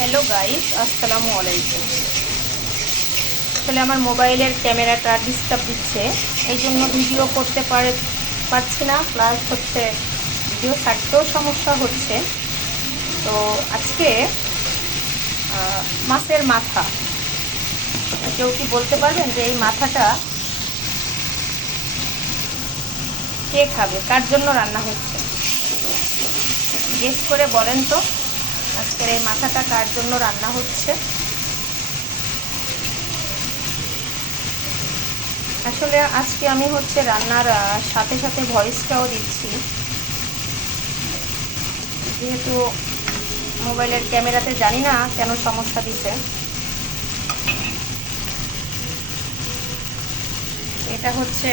Hello guys আসসালামু আলাইকুম আসলে আমার মোবাইলের ক্যামেরাটা ডিস্টার্ব দিচ্ছে। এই জন্য ভিডিও করতে পারে পারছি না। প্লাস হচ্ছে ভিডিও ছাড়তেও সমস্যা হচ্ছে। তো আজকে মাছের মাথা। কেউ কি বলতে পারবেন যে এই মাথাটা কে খাবে? কার জন্য রান্না হচ্ছে? গেস করে বলেন তো। আজকের এই মাথাটা কার জন্য রান্না হচ্ছে? আসলে আজকে আমি হচ্ছে রান্নার সাথে সাথে ভয়েসটাও দিচ্ছি। যেহেতু মোবাইলের ক্যামেরাতে জানি না কেন সমস্যা দিছে। এটা হচ্ছে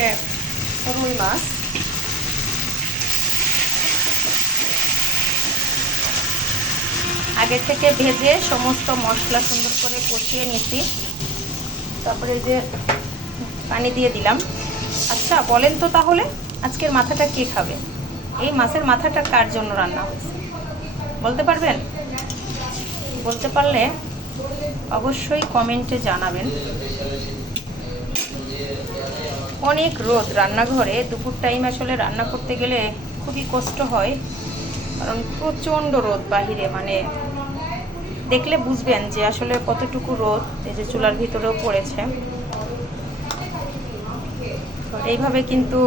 রুই মাছ। আগে থেকে ভেজে সমস্ত মশলা সুন্দর করে কষিয়ে নিছি। তারপরে যে পানি দিয়ে দিলাম। আচ্ছা বলেন তো তাহলে, আজকের মাথাটা কে খাবে? এই মাছের মাথাটা কার জন্য রান্না হয়েছে? বলতে পারবেন? বলতে পারলে অবশ্যই কমেন্টে জানাবেন। অনেক রোদ রান্নাঘরে, দুপুর টাইম আসলে রান্না করতে গেলে খুবই কষ্ট হয়। কারণ প্রচণ্ড রোদ বাহিরে মানে দেখলে বুঝবেন যে আসলে কতটুকু রোদ এই যে চুলার ভিতরেও পড়েছে। এইভাবে কিন্তু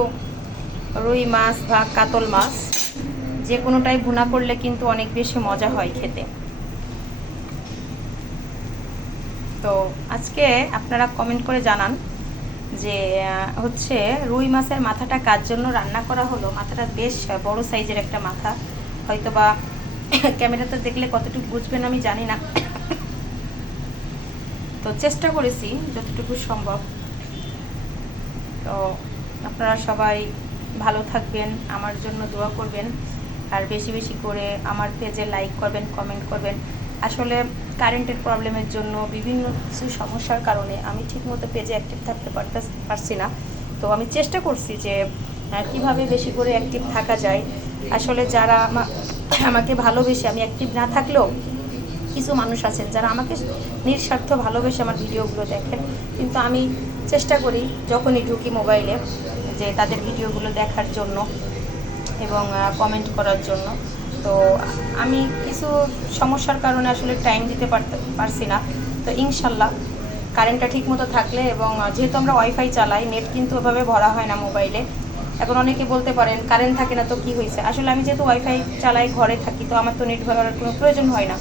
রুই মাছ বা কাতল মাছ যে কোনোটাই ভুনা করলে কিন্তু অনেক বেশি মজা হয় খেতে। তো আজকে আপনারা কমেন্ট করে জানান যে হচ্ছে রুই মাছের মাথাটা কার জন্য রান্না করা হলো? মাথাটা বেশ বড় সাইজের একটা মাথা। হয়তো বা ক্যামেরাতে দেখলে কতটুকু বুঝবেন আমি জানি না। তো চেষ্টা করেছি যতটুকু সম্ভব। তো আপনারা সবাই ভালো থাকবেন, আমার জন্য দোয়া করবেন, আর বেশি বেশি করে আমার পেজে লাইক করবেন কমেন্ট করবেন। আসলে কারেন্টের প্রবলেমের জন্য বিভিন্ন কিছু সমস্যার কারণে আমি ঠিকমতো পেজে অ্যাক্টিভ থাকতে পারতে পারছি না। তো আমি চেষ্টা করছি যে কীভাবে বেশি করে অ্যাক্টিভ থাকা যায়। আসলে যারা আমা- আমাকে ভালোবেসে আমি অ্যাক্টিভ না থাকলেও কিছু মানুষ আছেন যারা আমাকে নিঃস্বার্থ ভালোবেসে আমার ভিডিওগুলো দেখেন। কিন্তু আমি চেষ্টা করি যখনই ঢুকি মোবাইলে যে তাদের ভিডিওগুলো দেখার জন্য এবং কমেন্ট করার জন্য। তো আমি কিছু সমস্যার কারণে আসলে টাইম দিতে পারতে, পারছি না। তো ইনশাল্লাহ কারেন্টটা ঠিক মতো থাকলে এবং যেহেতু আমরা ওয়াইফাই চালাই নেট কিন্তু ওভাবে ভরা হয় না মোবাইলে এখন অনেকে বলতে পারেন, কারেন্ট থাকে না তো কি হয়েছে? আসলে আমি যেহেতু ওয়াইফাই চালাই, ঘরে থাকি, তো আমার তো নেট ব্যবহারের কোনো প্রয়োজন হয় না।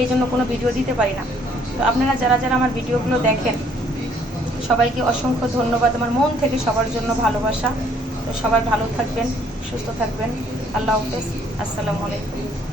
এই জন্য কোনো ভিডিও দিতে পারি না। তো আপনারা যারা যারা আমার ভিডিওগুলো দেখেন, সবাইকে অসংখ্য ধন্যবাদ। আমার মন থেকে সবার জন্য ভালোবাসা। তো সবাই ভালো থাকবেন, সুস্থ থাকবেন। আল্লাহ হাফেজ। আসসালামু আলাইকুম।